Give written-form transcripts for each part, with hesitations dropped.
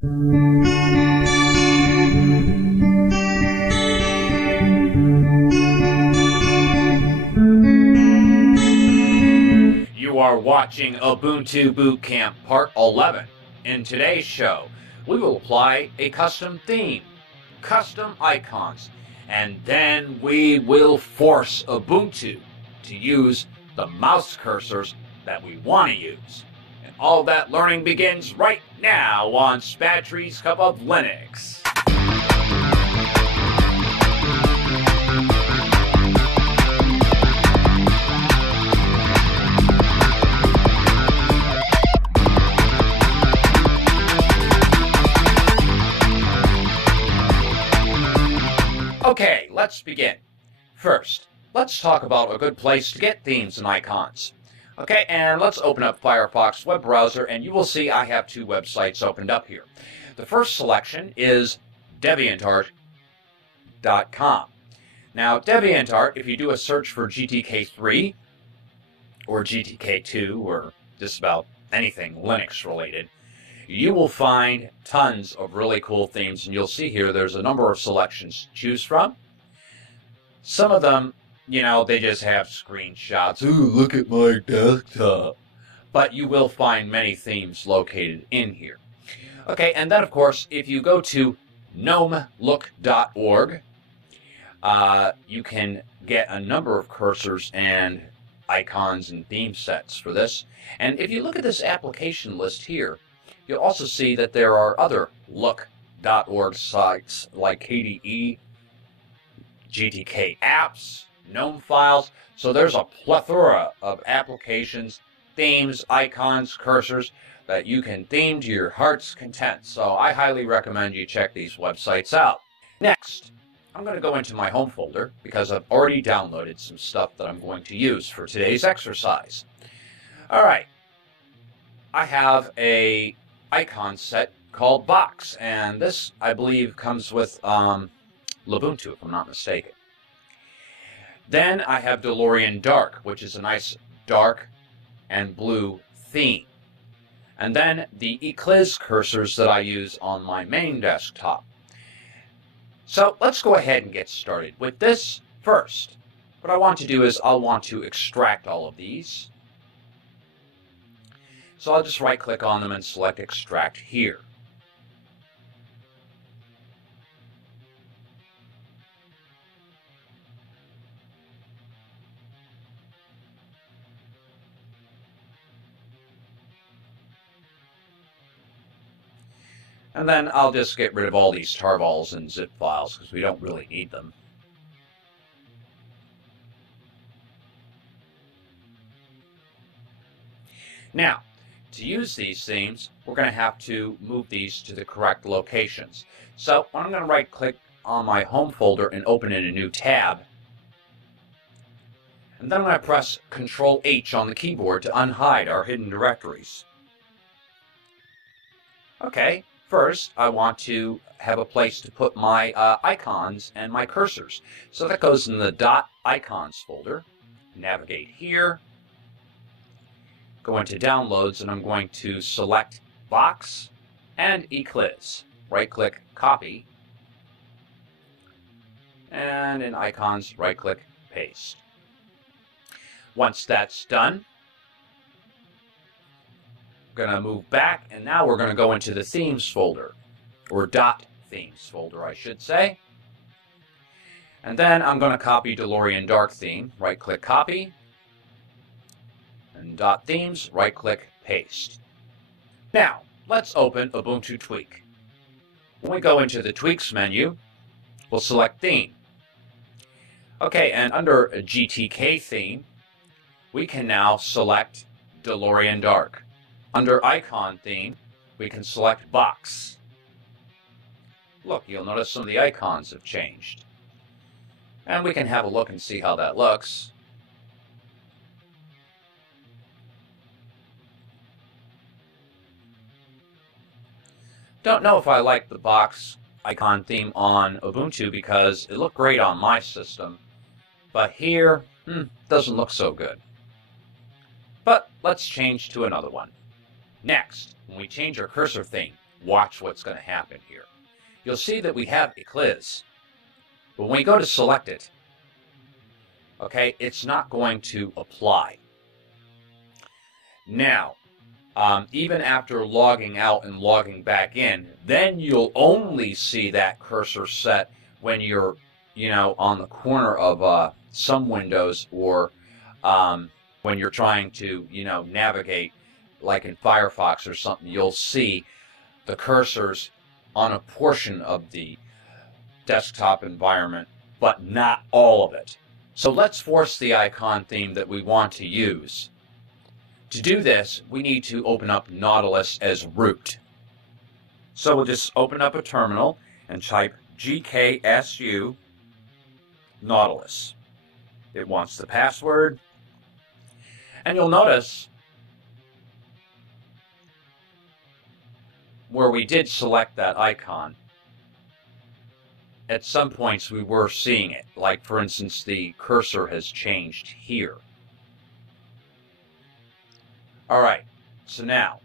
You are watching Ubuntu Bootcamp Part 11. In today's show, we will apply a custom theme, custom icons, and then we will force Ubuntu to use the mouse cursors that we want to use. And all that learning begins right now on Spatry's Cup of Linux. Okay, let's begin. First, let's talk about a good place to get themes and icons. Okay, and let's open up Firefox web browser, and you will see I have two websites opened up here. The first selection is DeviantArt.com. Now, DeviantArt, if you do a search for GTK3 or GTK2 or just about anything Linux related, you will find tons of really cool themes, and you'll see here there's a number of selections to choose from. Some of them, you know, they just have screenshots. Ooh, look at my desktop. But you will find many themes located in here. Okay, and then of course, if you go to gnomelook.org, you can get a number of cursors and icons and theme sets for this. And if you look at this application list here, you'll also see that there are other look.org sites like KDE, GTK apps, GNOME files. So there's a plethora of applications, themes, icons, cursors that you can theme to your heart's content. So I highly recommend you check these websites out. Next, I'm going to go into my home folder because I've already downloaded some stuff that I'm going to use for today's exercise. All right, I have a icon set called Box, and this I believe comes with Ubuntu, if I'm not mistaken. Then I have DeLorean Dark, which is a nice dark and blue theme. And then the Eclipse cursors that I use on my main desktop. So let's go ahead and get started with this first. What I want to do is I'll want to extract all of these. So I'll just right-click on them and select Extract here. And then I'll just get rid of all these tarballs and zip files because we don't really need them. Now, to use these themes, we're going to have to move these to the correct locations. So I'm going to right-click on my home folder and open in a new tab. And then I'm going to press Control-H on the keyboard to unhide our hidden directories. Okay, first I want to have a place to put my icons and my cursors. So that goes in the .icons folder. Navigate here. Go into Downloads, and I'm going to select Box and Eclipse. Right-click, Copy. And in Icons, right-click, Paste. Once that's done, I'm going to move back, and now we're going to go into the Themes folder, or .themes folder, I should say. And then I'm going to copy DeLorean Dark theme. Right-click, Copy. And .themes, right-click, paste. Now, let's open Ubuntu Tweak. When we go into the Tweaks menu, we'll select Theme. Okay, and under a GTK theme, we can now select DeLorean Dark. Under Icon theme, we can select Box. Look, you'll notice some of the icons have changed. And we can have a look and see how that looks. Don't know if I like the box icon theme on Ubuntu because it looked great on my system, but here, doesn't look so good. But let's change to another one. Next, when we change our cursor theme, watch what's going to happen here. You'll see that we have Eclipse, but when we go to select it, okay, it's not going to apply. Now, even after logging out and logging back in, then you'll only see that cursor set when you're, on the corner of some windows, or when you're trying to, navigate, like in Firefox or something. You'll see the cursors on a portion of the desktop environment, but not all of it. So let's force the icon theme that we want to use. To do this, we need to open up Nautilus as root. So we'll just open up a terminal and type GKSU Nautilus. It wants the password. And you'll notice where we did select that icon, at some points we were seeing it. Like, for instance, the cursor has changed here. Alright, so now,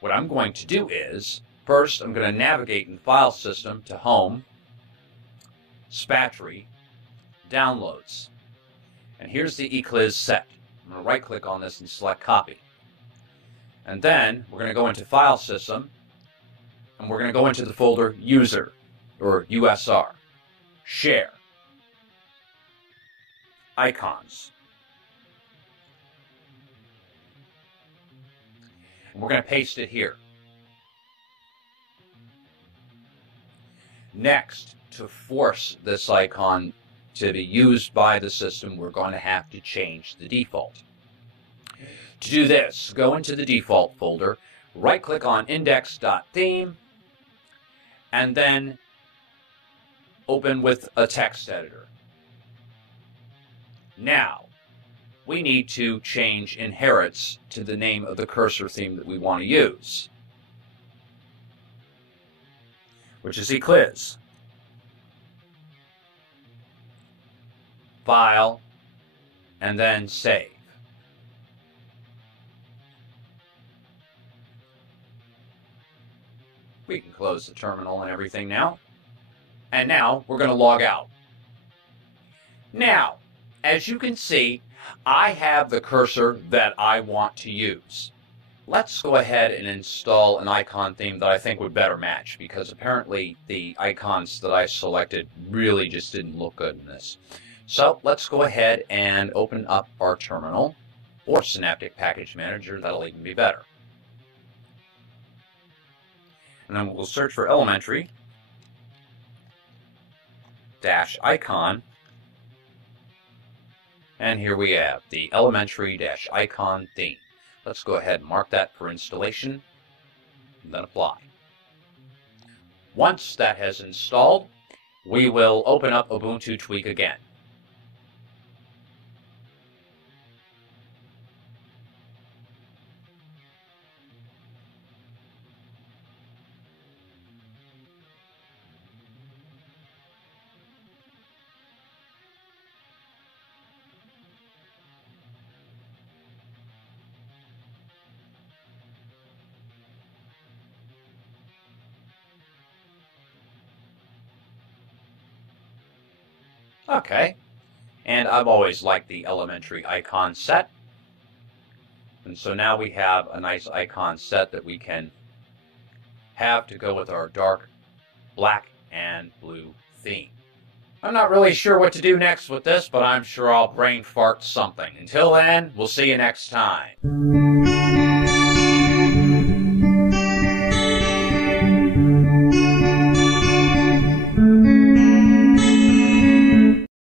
what I'm going to do is, first I'm going to navigate in File System to Home, Spatry, Downloads. And here's the Eclipse set. I'm going to right-click on this and select Copy. And then we're going to go into File System, and we're going to go into the folder User, or USR, Share, Icons. And we're going to paste it here. Next, to force this icon to be used by the system, we're going to have to change the default. To do this, go into the default folder, right-click on index.theme, and then open with a text editor. Now, we need to change inherits to the name of the cursor theme that we want to use, which is Eclipse. File, and then Save. We can close the terminal and everything now. And now we're going to log out. Now, as you can see, I have the cursor that I want to use. Let's go ahead and install an icon theme that I think would better match, because apparently the icons that I selected really just didn't look good in this. So let's go ahead and open up our terminal, or Synaptic Package Manager. That'll even be better. And then we'll search for elementary-icon. And here we have the elementary-icon theme. Let's go ahead and mark that for installation, and then apply. Once that has installed, we will open up Ubuntu Tweak again. Okay, and I've always liked the elementary icon set. And so now we have a nice icon set that we can have to go with our dark black and blue theme. I'm not really sure what to do next with this, but I'm sure I'll brain fart something. Until then, we'll see you next time.